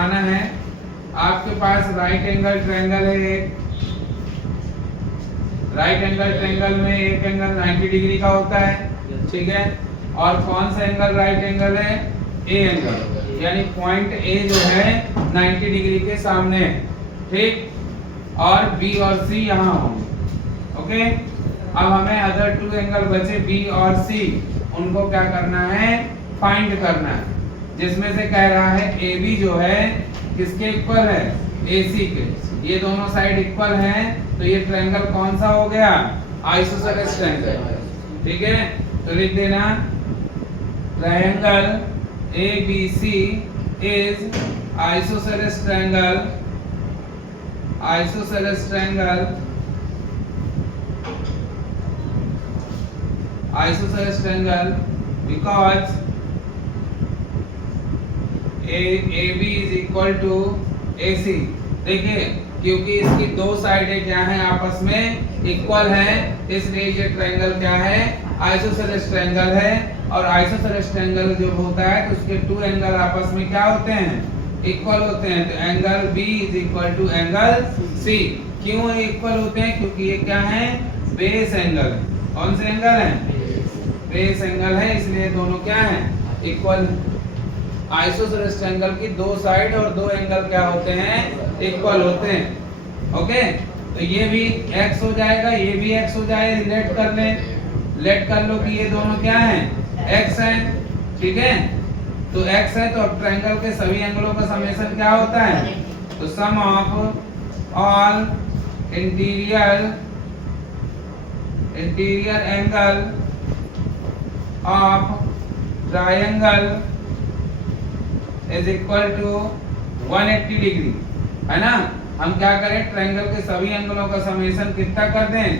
बताना है। आपके पास राइट एंगल ट्रायंगल है एक, राइट एंगल ट्रायंगल में एक एंगल 90 डिग्री का होता है, ठीक है। और कौन सा एंगल राइट एंगल है? ए एंगल, यानी पॉइंट ए जो है 90 डिग्री के सामने है, ठीक। और बी और सी यहाँ होंगे, ओके। अब हमें अदर टू एंगल बचे बी और सी, उनको क्या करना है? फाइंड करना है। जिसमें से कह रहा है ए बी जो है किसके इक्वल है? ए सी के। ये दोनों साइड इक्वल हैं, तो ये ट्रायंगल कौन सा हो गया? आइसोसेलेस ट्रायंगल, ठीक है। तो लिख देना triangle ABC is isosceles triangle, isosceles triangle, isosceles triangle because AB is equal to AC। देखिए, क्योंकि इसकी दो साइडें क्या हैं? आपस में इक्वल हैं, इसलिए ये ट्रायंगल क्या है? आइसोसेलेस ट्रायंगल है। और आइसोसेलेस ट्रायंगल जो होता है तो उसके टू एंगल आपस में क्या होते हैं? इक्वल होते हैं। तो angle B is equal to angle C। क्यों इक्वल होते हैं? क्योंकि ये क्या है? Base angle. कौन से एंगल है? बेस एंगल है, इसलिए दोनों क्या हैं? इक्वल। आइसोसेलेस ट्रायंगल की दो साइड और दो एंगल क्या होते हैं? इक्वल होते हैं, ओके। तो ये भी x हो जाएगा, ये भी x हो जाए। रिलेट कर ले, लेट कर लो कि ये दोनों क्या हैं? x है, ठीक है। तो x है, तो अब ट्रायंगल के सभी एंगलों का समेशन क्या होता है? तो sum of all interior angle of triangle is equal to 180 degree, है ना। हम क्या करें? ट्रायंगल के सभी एंगलों का समेशन कितना कर दें?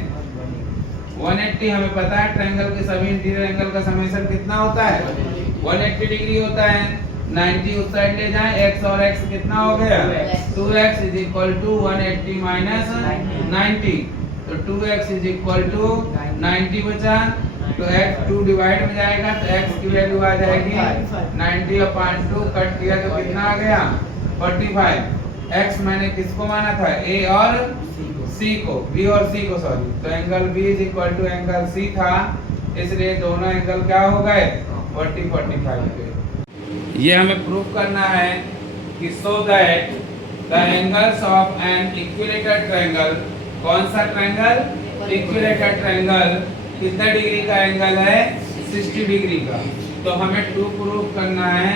180। हमें पता है ट्रायंगल के सभी इंटीरियर एंगल का समेशन कितना होता है? 180 डिग्री होता है। 90 उस साइड ले जाएं, x और x कितना हो गया? 2x is equal to 180 minus 90। तो 2x इज इक्वल टू 90 बचा, तो x 2 डिवाइड में जाएगा तो x की वैल्यू आ जाएगी 90/2, कट किया तो कितना आ गया? 45। x मैंने किसको माना था? a और c को, b और c को, सॉरी। तो angle b is equal to angle c था, इसलिए दोनों एंगल क्या हो गए? 40-45 के। ये हमें प्रूव करना है कि so that the angles of an equilateral triangle, कौन सा ट्रायंगल? इक्विलेटरल ट्रायंगल कितना डिग्री का एंगल है? 60 डिग्री का। तो हमें टू प्रूव करना है।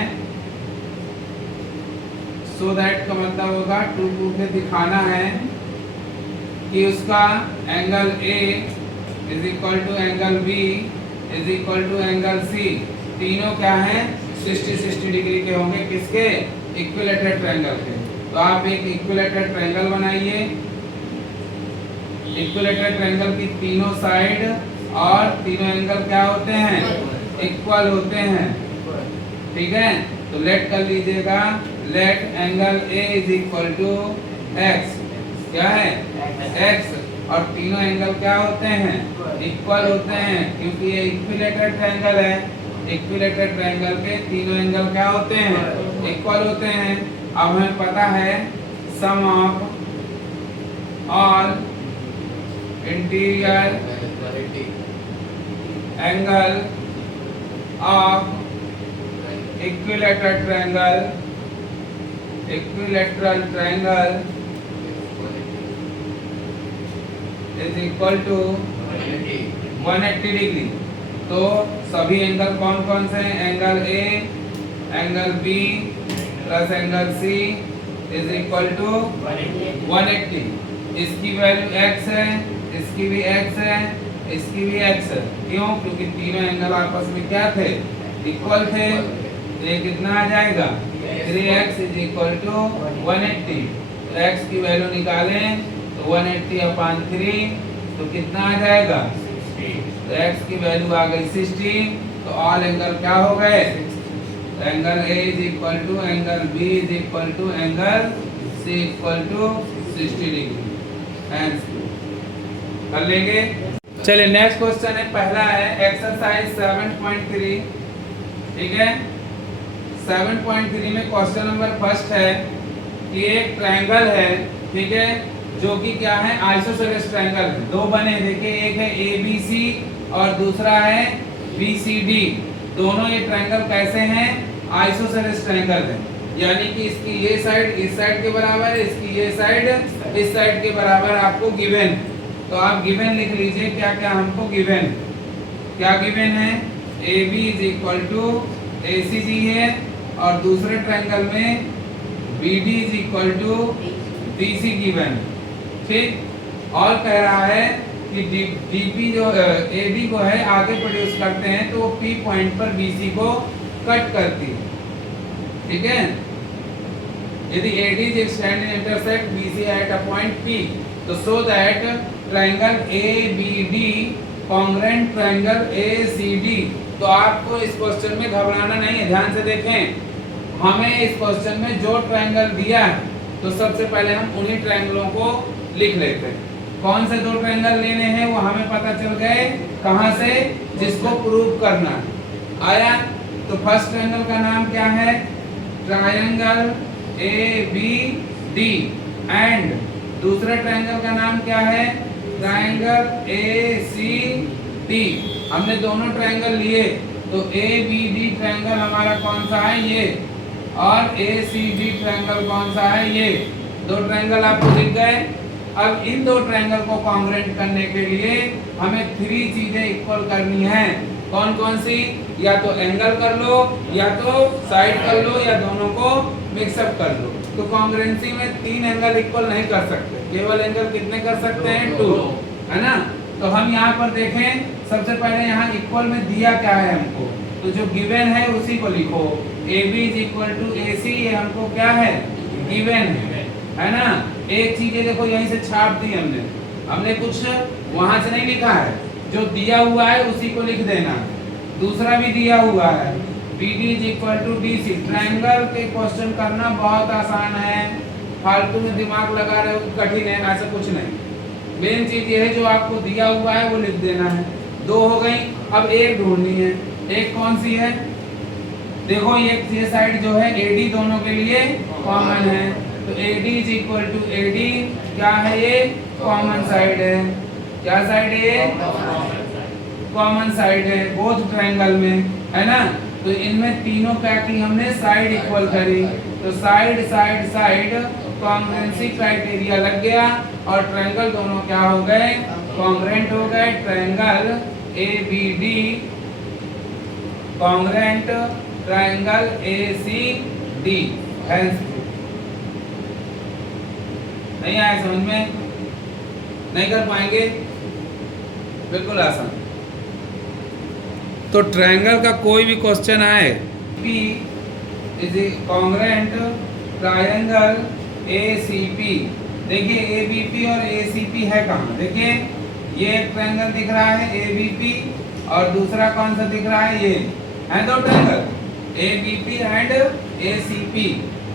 सो दैट का मतलब होगा टू प्रूफ में दिखाना है कि उसका angle A is equal to angle B is equal to angle C, तीनों क्या हैं? 60 डिग्री के होंगे। किसके? इक्विलेटरल ट्रायंगल के। तो आप एक इक्विलेटरल ट्रायंगल बनाइए। इक्विलेटरल ट्रायंगल की तीनों साइड और तीनों एंगल क्या होते हैं? इक्वल होते हैं, ठीक है। तो लेट कर लीजिएगा, let angle A is equal to x, क्या है? x। और तीनों एंगल क्या होते हैं? इक्वल होते हैं, क्योंकि ये इक्विलेटरल ट्रायंगल है। इक्विलेटरल ट्रायंगल के तीनों एंगल क्या होते हैं? इक्वल होते हैं। अब हमें पता है sum of all interior angle of equilateral triangle is equal to 180 degree. तो सभी एंगल कौन कौन से हैं? Angle A, angle B plus angle C is equal to 180। इसकी वैल्यू x है, इसकी भी x है, इसकी भी x है। क्यों? क्योंकि तीनों एंगल आपस में क्या थे? इक्वल थे। ये कितना आ जाएगा? 3x is equal to 180। तो x की वैल्यू निकालें तो 180/3, तो कितना आ जाएगा? 60। तो x की वैल्यू आ गई 60। तो ऑल एंगल क्या हो गए? Angle A is equal to angle B is equal to angle C equal to 60 degree. कर लेंगे। चलिए नेक्स्ट क्वेश्चन है, पहला है एक्सरसाइज 7.3, ठीक है। 7.3 में क्वेश्चन नंबर फर्स्ट है कि एक ट्रायंगल है, ठीक है, जो कि क्या है, आइसोसेलेस ट्रायंगल है। दो बने, देखिए एक है ABC और दूसरा है BCD। दोनों ये ट्रायंगल कैसे हैं, आइसोसेलेस ट्रायंगल है, यानी कि इसकी ये साइड इस साइड के बराबर है, इसकी ये साइड इस साइड के बराबर आपको गिवन। तो आप गिवन लिख लीजिए, क्या क्या हमको गिवन, क्या गिवन है, AB is equal to ACG है, और दूसरे ट्रायंगल में BD is equal to BC given, ठीक। और कह रहा है कि DP जो AD को है आगे प्रोड्यूस करते हैं तो वो P पॉइंट पर BC को कट करती है, ठीक है। यदि AD is extend and intersect BC at a point P, तो so that triangle ABD congruent triangle ACD। तो आपको इस क्वेश्चन में घबराना नहीं है, ध्यान से देखें। हमें इस क्वेश्चन में जो ट्रायंगल दिया है तो सबसे पहले हम उन्हीं ट्रायंगलों को लिख लेते हैं। कौन से दो ट्रायंगल लेने हैं वो हमें पता चल गए, कहां से, जिसको प्रूव करना है। आया, तो फर्स्ट ट्रायंगल का नाम क्या है, ट्रायंगल ABD, एंड दूसरे ट्रायंगल का नाम क्या है, ट्रायंगल ACD। हमने दोनों ट्रायंगल लिए, तो ABD ट्रायंगल हमारा कौन सा है, ये, और ACD ट्रायंगल कौन सा है, ये। दो ट्रायंगल आपको दिख गए। अब इन दो ट्रायंगल को कॉन्ग्रुएंट करने के लिए हमें 3 चीजें इक्वल करनी है। कौन कौन सी, या तो एंगल कर लो, या तो साइड कर लो, या दोनों को मिक्सअप कर लो। तो कॉन्ग्रुएंसी में 3 एंगल इक्वल नहीं कर सकते, केवल एंगल कितने कर सकते हैं, 2, है ना। तो हम यहाँ पर देखें, सबसे पहले यहाँ इक्वल में दिया क्या है हमको, तो जो गिवन है उसी को लिखो। AB is equal to AC, ये हमको क्या है, गिवन है ना। एक चीज देखो यहीं से छाप दी हमने कुछ वहां से नहीं लिखा है, जो दिया हुआ है उसी को लिख देना। दूसरा भी दिया हुआ है, BD is equal to DC। Triangle के क्वेश्चन करना बहुत आसान है, फालतू में दिमाग लगा रहे हो कठिन है, ऐसा कुछ नहीं। मेन चीज ये है जो आपको दिया हुआ है वो लिख देना है। 2 हो गई, अब एक ढूंढनी है। एक कौन सी है, देखो ये साइड जो है AD दोनों के लिए कॉमन है, तो AD is equal to AD क्या है, ये कॉमन साइड है। क्या साइड है, ये कॉमन साइड है बोथ ट्रायंगल में, है ना। तो इनमें तीनों क्या की हमने, साइड इक्वल करी, तो side side side congruency criteria लग गया, और ट्रायंगल दोनों क्या हो गए, कॉन्ग्रुएंट हो गए। Triangle ABD congruent triangle ACD। नहीं आया समझ में, नहीं कर पाएंगे, बिल्कुल आसान। तो ट्रायंगल का कोई भी क्वेश्चन आए, P is congruent triangle ACP। देखिए ABP और ACP है कहाँ, देखिए ये एक ट्रायंगल दिख रहा है ABP, और दूसरा कौन सा दिख रहा है, ये है दो ट्रायंगल ABP एंड ACP।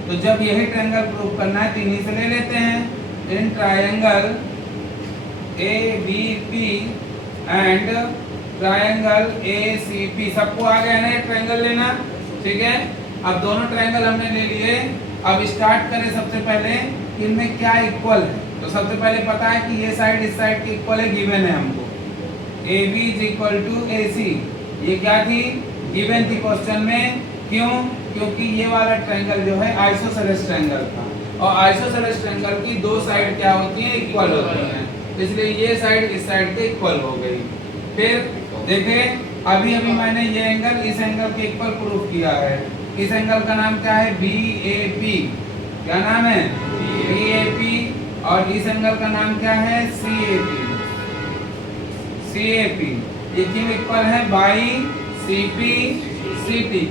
तो जब यही ट्रायंगल प्रूव करना है तो इन्हीं से ले लेते हैं। In triangle ABP and triangle ACP, सबको आ गया ना ट्रायंगल लेना, ठीक है। अब दोनों ट्रायंगल हमने ले लिए। अब स्टार्ट करें सबसे पहले इनमें क्या इक्वल है। तो सबसे पहले पता है कि ये साइड इस साइड के इक्वल है, गिवन है हमको। AB is equal to AC, ये क्या थी, गिवन थी क्वेश्चन में। क्यों, क्योंकि ये वाला ट्रायंगल जो है आइसोसेलेस ट्रायंगल था, और आइसोसेलेस ट्रायंगल की दो साइड क्या होती हैं, इक्वल होती हैं। तो इसलिए ये साइड इस साइड के इक्वल हो गई। फिर देखें, अभी मैंने ये एंगल इस एंगल के इक्वल प्रूव किया है। इस एंगल का नाम क्या है, BAP। क्या नाम है, BAP। और इस एंगल का नाम क्या है, CAP। ये क्यों इक्वल है, बाई CP।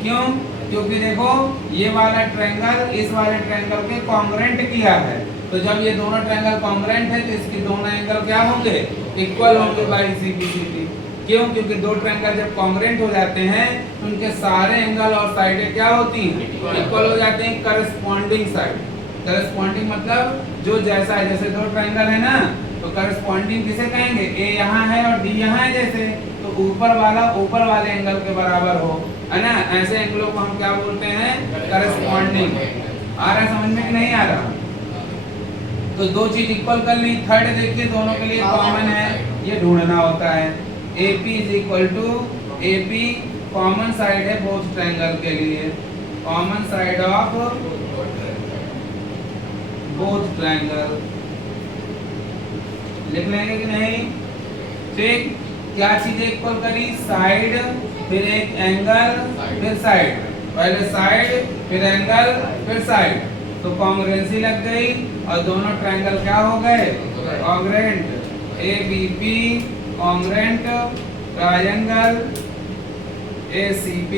क्यों, क्योंकि देखो ये वाला ट्रायंगल इस वाले ट्रायंगल के कॉन्ग्रुएंट किया है। तो जब ये दोनों ट्रायंगल कॉन्ग्रुएंट है तो इसके दोनों एंगल क्या होंगे, इक्वल होंगे बाई CP। क्यों, क्योंकि दो ट्रायंगल जब कॉन्ग्रुएंट हो जाते हैं तो उनके सारे एंगल और साइडें क्या होती हैं, इक्वल हो जाते हैं। करस्पॉन्डिंग साइड, करस्पॉन्डिंग मतलब जो जैसा है, जैसे दो ट्रायंगल है ना, तो करस्पॉन्डिंग किसे कहेंगे, A यहाँ है और D यहाँ है जैसे, तो ऊपर वाला ऊपर वाले एंगल के बराबर हो। है ना, ऐसे एंगलों को हम क्या बोलते हैं, करस्पॉन्डिंग। आ रहा समझ में कि नहीं आ रहा? तो दो चीज इक्वल कर ली। थर्ड देखिए दोनों के लिए कॉमन है, ये ढूंढना होता है। AP is equal to AP common side है बोथ ट्रायंगल के लिए, common side of both triangle. लिख लेंगे कि नहीं? ठीक, क्या चीजें इक्वल करी? साइड, फिर एक एंगल, फिर साइड। पहले साइड, फिर एंगल, फिर साइड, तो कॉन्ग्रुएंसी लग गई और दोनों ट्रायंगल क्या हो गए? Congruent. ABP congruent triangle ACP।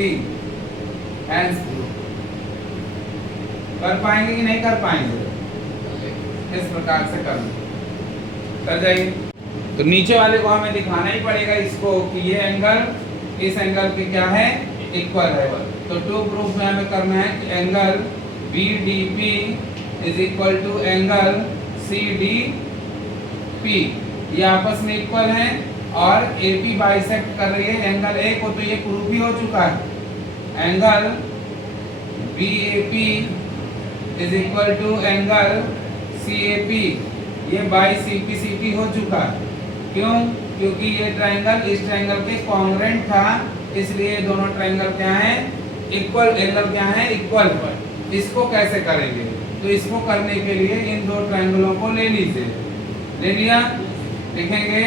कर पाएंगे कि नहीं कर पाएंगे? इस प्रकार से कर जाइए। तो नीचे वाले को हमें दिखाना ही पड़ेगा इसको कि ये एंगल इस एंगल के क्या है? इक्वल है। तो टू प्रूफ में हमें करना है कि angle BDP is equal to angle CDP, ये आपस में इक्वल हैं और AP बाइसेक्ट कर रही है एंगल A को, तो ये प्रूफ ही हो चुका है। Angle BAP is equal to angle CAP, ये बाई CPCP हो चुका। क्यों? क्योंकि ये ट्रायंगल इस ट्रायंगल के कॉन्ग्रुएंट था, इसलिए दोनों ट्रायंगल क्या हैं? इक्वल। एंगल क्या है? इक्वल। इसको कैसे करेंगे? तो इसको करने के लिए इन दो ट्रायंगलों को ले लीजिए। ले लिया? लिखेंगे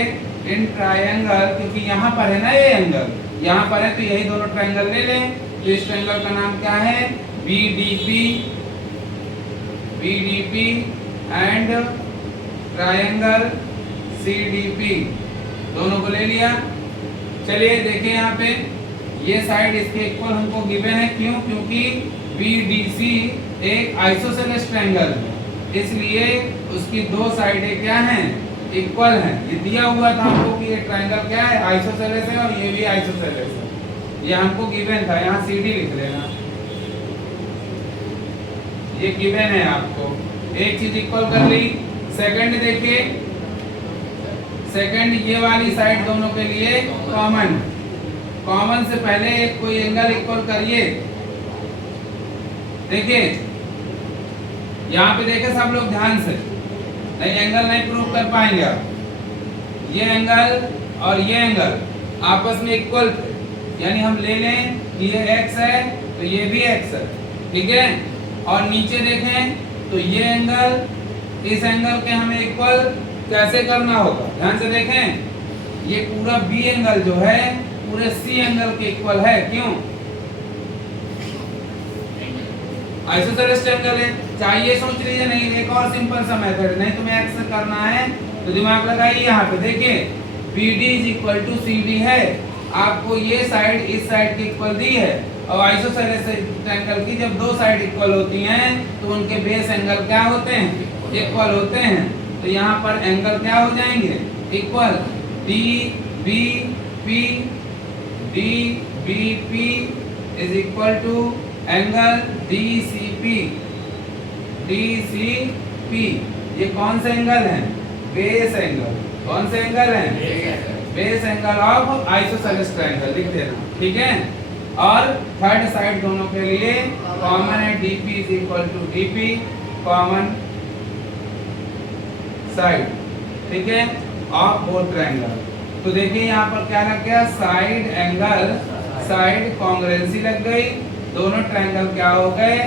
इन ट्रायंगल, क्योंकि यहाँ पर है ना ये एंगल, यहाँ पर है तो यही दोनों ट्रायंगल ले लें। तो इस ट्रायंगल का नाम क्या है? BDP एंड ट्रायंगल CDP, दोनों को ले लिया। चलिए देखिए यहाँ पे ये साइड इसके इक्वल हमको गिवन है। क्यों? क्योंकि BDC एक आइसोसेलेस ट्रायंगल है, इसलिए उसकी दो साइडें क्या हैं? इक्वल हैं। ये दिया हुआ था हमको कि ये ट्रायंगल क्या है? आइसोसेलेस है और ये भी आइसोसेलेस है, ये हमको गिवन था। यहाँ CD लिख लेना, ये गिवन है आपको। एक चीज इक्वल कर ली। सेकंड देखिए, सेकंड ये वाली साइड दोनों के लिए कॉमन। कॉमन से पहले एक कोई एंगल इक्वल करिए। देखिए यहाँ पे देखे सब लोग ध्यान से, नहीं एंगल नहीं प्रूव कर पाएंगे आप। ये एंगल और ये एंगल आपस में इक्वल थे, यानी हम ले लें कि ये x है तो ये भी x है, ठीक है। और नीचे देखें तो ये एंगल इस एंगल के हमें इक्वल कैसे करना होगा? ध्यान से देखें, ये पूरा B एंगल जो है पूरे C एंगल के इक्वल है। क्यों? आइसोसेलेस ट्रायंगल है। चाहिए सोच लीजिए, नहीं एक और सिंपल सा मेथड, नहीं तुम्हें एक्स करना है तो दिमाग लगाइए। यहाँ पे देखिए BD is equal to CD है, आपको ये साइड इस साइड की इक्वल दी है। और आइसोसेलेस ट्रायंगल की जब दो साइड इक्वल होती हैं तो उनके बेस एंगल क्या होते हैं? इक्वल होते हैं। तो यहाँ पर एंगल क्या हो जाएंगे? Equal. DBP is equal to angle DCP। ये कौन से एंगल हैं? Base angle. कौन से एंगल हैं? Base angle of isosceles triangle लिख देना, ठीक है। और थर्ड साइड दोनों के लिए कॉमन है। DP is equal to DP common side, ठीक है, ऑफ बोथ ट्रायंगल। तो देखिए यहाँ पर क्या लग गया? साइड एंगल, साइड कॉन्ग्रुएंसी लग गई, दोनों ट्रायंगल क्या हो गए?